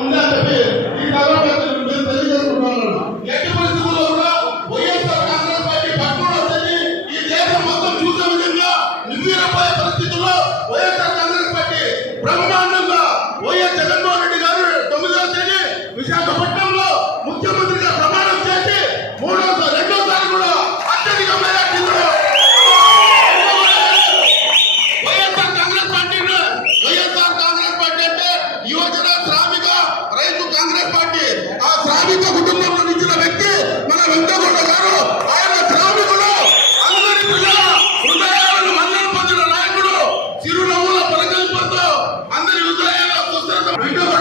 ఉందా చెప్పి ఈ కాలంలో నేను తెలియజేసుకుంటున్నాను. ఎట్టి పరిస్థితుల్లో দুটো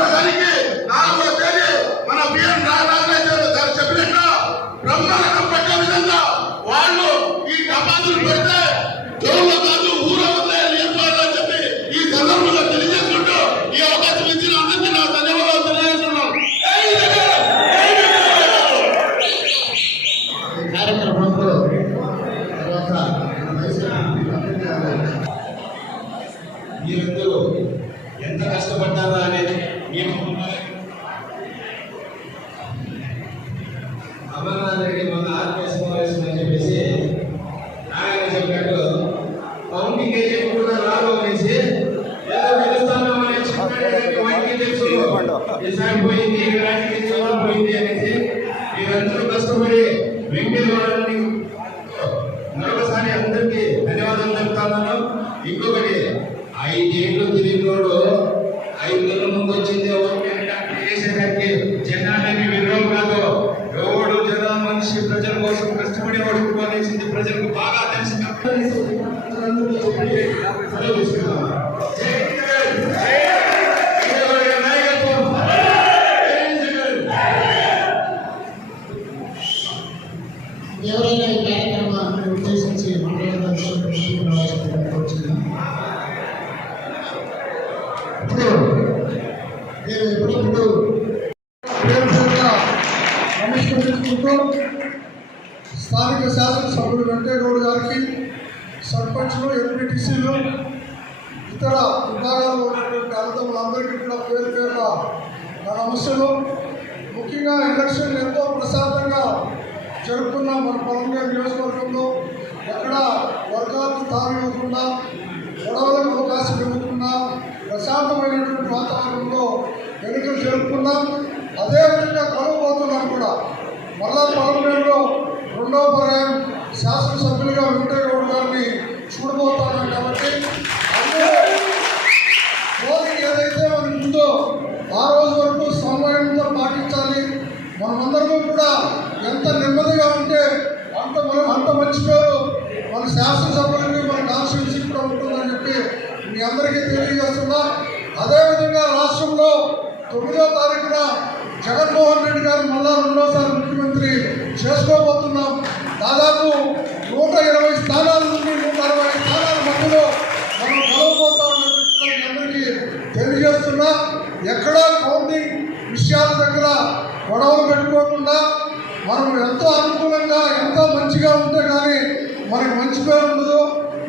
వెంకటేశ్వరాన్ని మరొకసారి అందరికీ ధన్యవాదాలు చెప్తాను. ఇంకొకటి ఐదేళ్ళు తిరిగి బీసీలు ఇతర విభాగాల్లో ఉన్నటువంటి అన్నదమ్ములందరికీ కూడా పేరు పేరున నా నమస్సులు. ముఖ్యంగా ఎలక్షన్ ఎంతో ప్రశాంతంగా జరుపుకున్న మన పలంగా నియోజకవర్గంలో ఎక్కడ వర్గాలకు తాను ఇవ్వకుండా గొడవలకు అవకాశం ఇవ్వకుండా ప్రశాంతమైనటువంటి వాతావరణంలో ఎన్నికలు జరుపుకున్నాం అదేవిధంగా కలవబోతున్నాం కూడా. మళ్ళా పార్లమెంట్లో రెండవ పర్యాయం శాసనసభ్యులుగా వెంకటగౌడ్ గారిని చూడబోతున్నాం కాబట్టి అందరూ మోదీకి ఏదైతే మనకు ఉందో ఆ రోజు వరకు సమన్వయంతో పాటించాలి మనమందరము కూడా ఎంత నెమ్మదిగా ఉంటే అంత మనం అంత మంచి పేరు మన శాసనసభ్యులకి మన కాన్స్టిట్యూన్సీకి కూడా ఉంటుందని చెప్పి మీ అందరికీ తెలియజేస్తున్నా. అదేవిధంగా రాష్ట్రంలో తొమ్మిదో తారీఖున జగన్మోహన్ రెడ్డి గారు మళ్ళా రెండోసారి ముఖ్యమంత్రి చేసుకోబోతున్నాం. దాదాపు నూట ఇరవై స్థానాల నుండి నూట అరవై స్థానాల మధ్యలో మనం కలవబోతామని అందరికీ తెలియజేస్తున్నా. ఎక్కడా కౌంటింగ్ విషయాల దగ్గర గొడవలు పెట్టుకోకుండా మనం ఎంతో అనుకూలంగా ఎంతో మంచిగా ఉంటే కానీ మనకి మంచి పేరు ఉండదు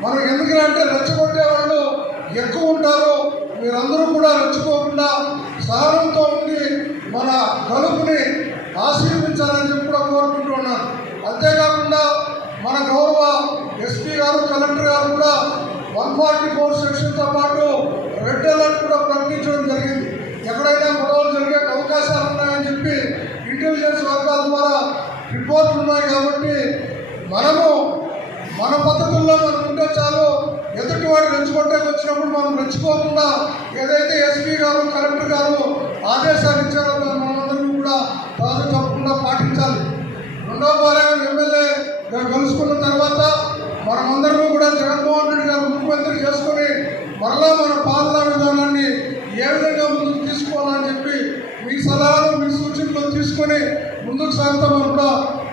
మనం ఎందుకంటే రెచ్చగొట్టే వాళ్ళు ఎక్కువ ఉంటారు. మీరందరూ కూడా రెచ్చుకోకుండా సహనంతో ఉండి మన కలుపుని ఆశీర్వించాలని చెప్పి కూడా కోరుకుంటున్నాను అంతేకాకుండా మన గౌరవ ఎస్పీ గారు కలెక్టర్ గారు కూడా వన్ ఫార్టీ ఫోర్ సెక్షన్తో పాటు రెడ్ అలర్ట్ కూడా ప్రకటించడం జరిగింది. ఎక్కడైనా గొడవలు జరిగే అవకాశాలు ఉన్నాయని చెప్పి ఇంటెలిజెన్స్ వర్గాల ద్వారా రిపోర్ట్లు ఉన్నాయి కాబట్టి మనము మన పద్ధతుల్లో మనం ఉంటే చాలు ఎదుటి వాడు రెచ్చుకుంటే వచ్చినప్పుడు మనం రెచ్చుకోకుండా ఏదైతే ఎస్పీ గారు కలెక్టర్ గారు ఆదేశాలు ఇచ్చారో మనందరికీ కూడా తాను తప్పకుండా పాటించాలి. రెండో పర్యాయం ఎమ్మెల్యే కలుసుకున్న తర్వాత మనమందరం కూడా జగన్మోహన్ రెడ్డి గారు ముఖ్యమంత్రి చేసుకొని మరలా మన పాలనా విధానాన్ని ఏ విధంగా ముందుకు తీసుకోవాలని చెప్పి మీ సలహాలు మీ సూచనలు తీసుకొని ముందుకు సాగుతామని కూడా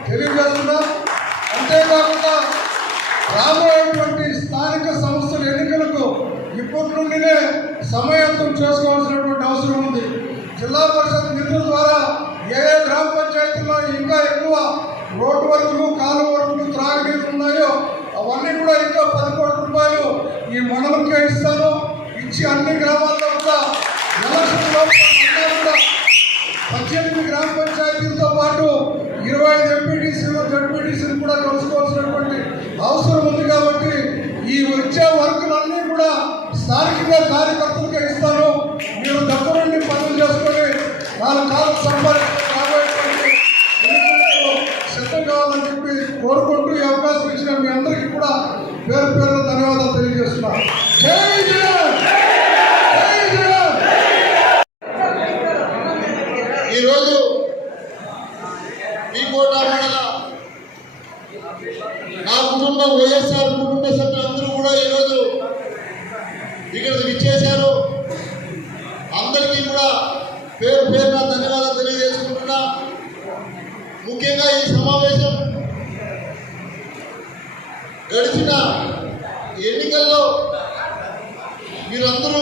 తెలియజేస్తున్నాం. అంతేకాకుండా రాబోయేటువంటి స్థానిక సంస్థల ఎన్నికలకు ఇప్పటి నుండినే సమయంతం చేసుకోవాల్సినటువంటి అవసరం ఉంది. జిల్లా పరిషత్ నిధుల ద్వారా ఏ ఏ గ్రామ పంచాయతీల్లో ఇంకా ఎక్కువ రోడ్డు వరకు కాలు వర్కులు త్రాగునీరు ఉన్నాయో అవన్నీ కూడా ఇంకా పది కోట్ల రూపాయలు ఈ మండలంకే ఇస్తాను ఇచ్చి అన్ని గ్రామాల్లో కూడా పద్దెనిమిది గ్రామ పంచాయతీలతో పాటు ఇరవై ఐదు ఎంపీటీసీలు జడ్పీటీసీలు కూడా కలుసుకోవాల్సినటువంటి అవసరం ఉంది కాబట్టి ఈ వచ్చే వర్కులన్నీ కూడా స్థానికంగా కార్యకర్తలకే ఇస్తాను. మీరు దగ్గర నుండి పనులు చేసుకొని వాళ్ళ కాలం సంపాదించబోయేటువంటి సిద్ధం కావాలని చెప్పి కోరుకుంటూ ఈ అవకాశం ఇచ్చిన మీ అందరికీ కూడా పేరు పేరు ధన్యవాదాలు తెలియజేస్తున్నాను. గడిచిన ఎన్నికల్లో మీరందరూ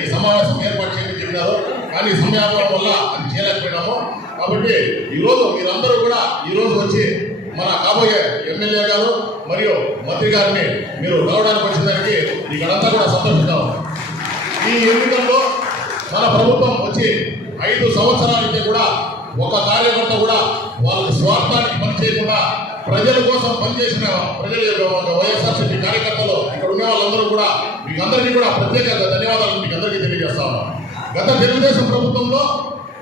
ఈ సమావేశం ఏర్పాటు చేయమని చెప్పినారు కానీ సమయాభావం వల్ల అది చేయలేకపోయినాము. కాబట్టి ఈ రోజు మీరందరూ కూడా ఈ రోజు వచ్చి మన కాబోయే ఎమ్మెల్యే గారు మరియు మంత్రి గారిని మీరు రావడానికి వచ్చిన ఇక్కడంతా కూడా సంతోషిస్తాం ఈ ఎన్నికల్లో మన ప్రభుత్వం వచ్చి ఐదు సంవత్సరాలకి కూడా ఒక కార్యకర్త కూడా వాళ్ళ స్వార్థానికి పనిచేయకుండా ప్రజల కోసం పనిచేసిన ప్రజల వైఎస్ఆర్సీపీ కార్యకర్తలు ఇక్కడ ఉన్న వాళ్ళందరూ కూడా మీకు అందరికీ కూడా ప్రత్యేకంగా ధన్యవాదాలు మీకు అందరికీ తెలియజేస్తాను. గత తెలుగుదేశం ప్రభుత్వంలో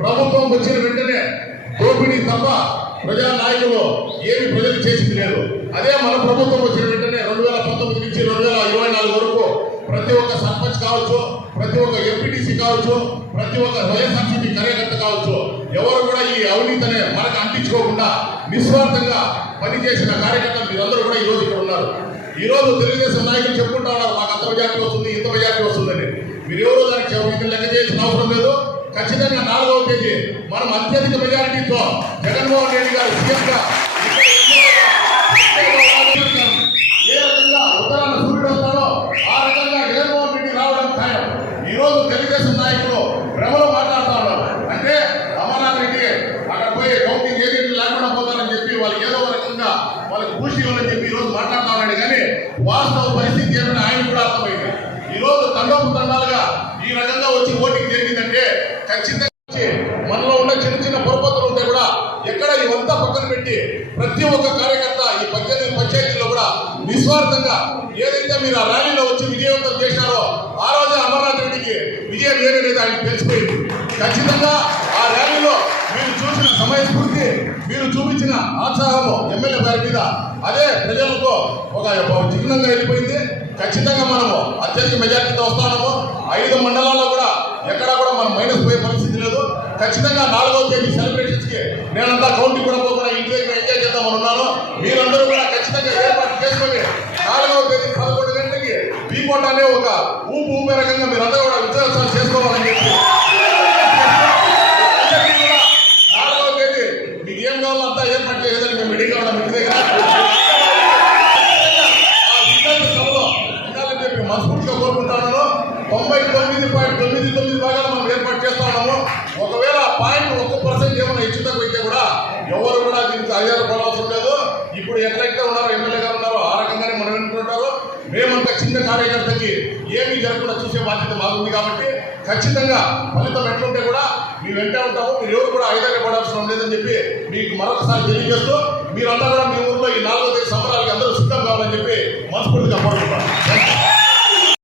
ప్రభుత్వం వచ్చిన వెంటనే దోపిడీ తప్ప ప్రజా నాయకులు ఏమి ప్రజలు చేసింది లేదు. అదే మన ప్రభుత్వం వచ్చిన వెంటనే రెండు వేల పంతొమ్మిది నుంచి రెండు వేల ఇరవై నాలుగు వరకు ప్రతి ఒక్క సర్పంచ్ కావచ్చు ప్రతి ఒక్క ఎంపీటీసీ కావచ్చు ప్రతి ఒక్క వైఎస్ఆర్సీపీ కార్యకర్త కావచ్చు ఎవరు కూడా ఈ అవినీతిని మనకు అంటించుకోకుండా నిస్వార్థంగా పనిచేసిన కార్యకర్తలు మీరందరూ కూడా ఈరోజు ఇక్కడ ఉన్నారు. ఈరోజు తెలుగుదేశం నాయకులు చెప్పుకుంటా ఉన్నారు మాకు అంత మెజార్టీ వస్తుంది ఇంత మెజార్టీ వస్తుందని మీరు ఎవరు దానికి లెక్క చేయాల్సిన అవసరం లేదు. ఖచ్చితంగా నాలుగవ తేదీ మనం అత్యధిక మెజారిటీతో జగన్మోహన్ రెడ్డి గారు సీఎంగా ఇక్కడ ఎమ్మెల్యేగా ఏ రకంగా ఉత్తరాన సూర్యుడు వస్తాడో ఆ రకంగా జగన్మోహన్ రెడ్డి రావడం ఖాయం ఈ రోజు తెలుగుదేశం నాయకులు భ్రమలో మాట్లాడుతా ఉన్నారు అంటే అమర్నాథ్ రెడ్డి అక్కడ పోయి కౌంటింగ్ ఏజెంట్లు లేకుండా పోతారని చెప్పి వాళ్ళకి ఏదో ఒక రకంగా వాళ్ళకి పూసి ఇవ్వాలని చెప్పి ఈ రోజు మాట్లాడుతా ఉన్నాడు కానీ వాస్తవ పరిస్థితి ఏమైనా ఆయన కూడా అర్థమైంది ఈ రోజు తండోపు తండాలుగా ఈ రకంగా వచ్చి ఓటింగ్ జరిగిందంటే ఖచ్చితంగా వచ్చి మనలో ఉన్న చిన్న చిన్న పొరపతులు ఉంటే కూడా ఎక్కడ ఇవంతా పక్కన పెట్టి ప్రతి ఒక్క కార్యకర్త ఈ పద్దెనిమిది పంచాయతీలో కూడా నిస్వార్థంగా ఏదైతే మీరు ఆ ర్యాలీలో వచ్చి విజయవంతం చేశారో ఆ రోజు అమర్నాథ్ రెడ్డికి విజయం ఏదనేది ఆయన తెలిసిపోయింది. ఖచ్చితంగా ఆ ర్యాలీలో మీరు చూసిన సమయస్ఫూర్తి మీరు చూపించిన ఆత్సాహము ఎమ్మెల్యే గారి మీద. అదే ప్రజలకు ఒక చిహ్నంగా వెళ్ళిపోయింది. ఖచ్చితంగా మనము అత్యధిక మెజార్టీతో వస్తున్నాము ఐదు మండలాల్లో కూడా ఎక్కడా కూడా మనం మైనస్ పోయే పరిస్థితి లేదు. ఖచ్చితంగా నాలుగో తేదీ సెలబ్రేషన్స్కి నేనంతా కౌంటింగ్ కూడా పోకుండా ఇంటి దగ్గర పీకోట ఒక ఊపు ఊపే రకంగా కూడా విజయోత్సవం చేసుకోవాలని చెప్పి. నాలుగవ తేదీ. మీకు ఏం కావాలో అంతా ఏర్పాటు చేయదని మేము రెడీగా ఉన్నాం ఇంటి దగ్గర ఆ చెప్పి మనస్ఫూర్తిగా తొంభై తొమ్మిది పాయింట్ తొమ్మిది తొమ్మిది భాగాలు మనం ఏర్పాటు చేస్తా ఉన్నాము. ఒకవేళ పాయింట్ ఒక్క పర్సెంట్ ఏమైనా ఇచ్చుటకు కూడా ఎవరు కూడా దీనికి ఆధారపడాల్సిన లేదు. ఇప్పుడు ఎట్లయితే ఉన్నారో ఎమ్మెల్యే గారు ఉన్నారో ఆ రకంగానే చిన్న కార్యకర్తకి ఏమీ జరగకుండా చూసే బాధ్యత బాగుంది కాబట్టి ఖచ్చితంగా ఫలితం ఎట్లుంటే కూడా మీ వెంట ఉంటాము మీరు ఎవరు కూడా ఆధారపడాల్సిన లేదని చెప్పి మీకు మరొకసారి తెలియజేస్తూ మీరంతా కూడా మీ ఊర్లో ఈ నాలుగో తేదీ సంబరాలకి అందరూ సిద్ధం కావాలని చెప్పి మనస్ఫూర్తిగా కోరుకుంటాను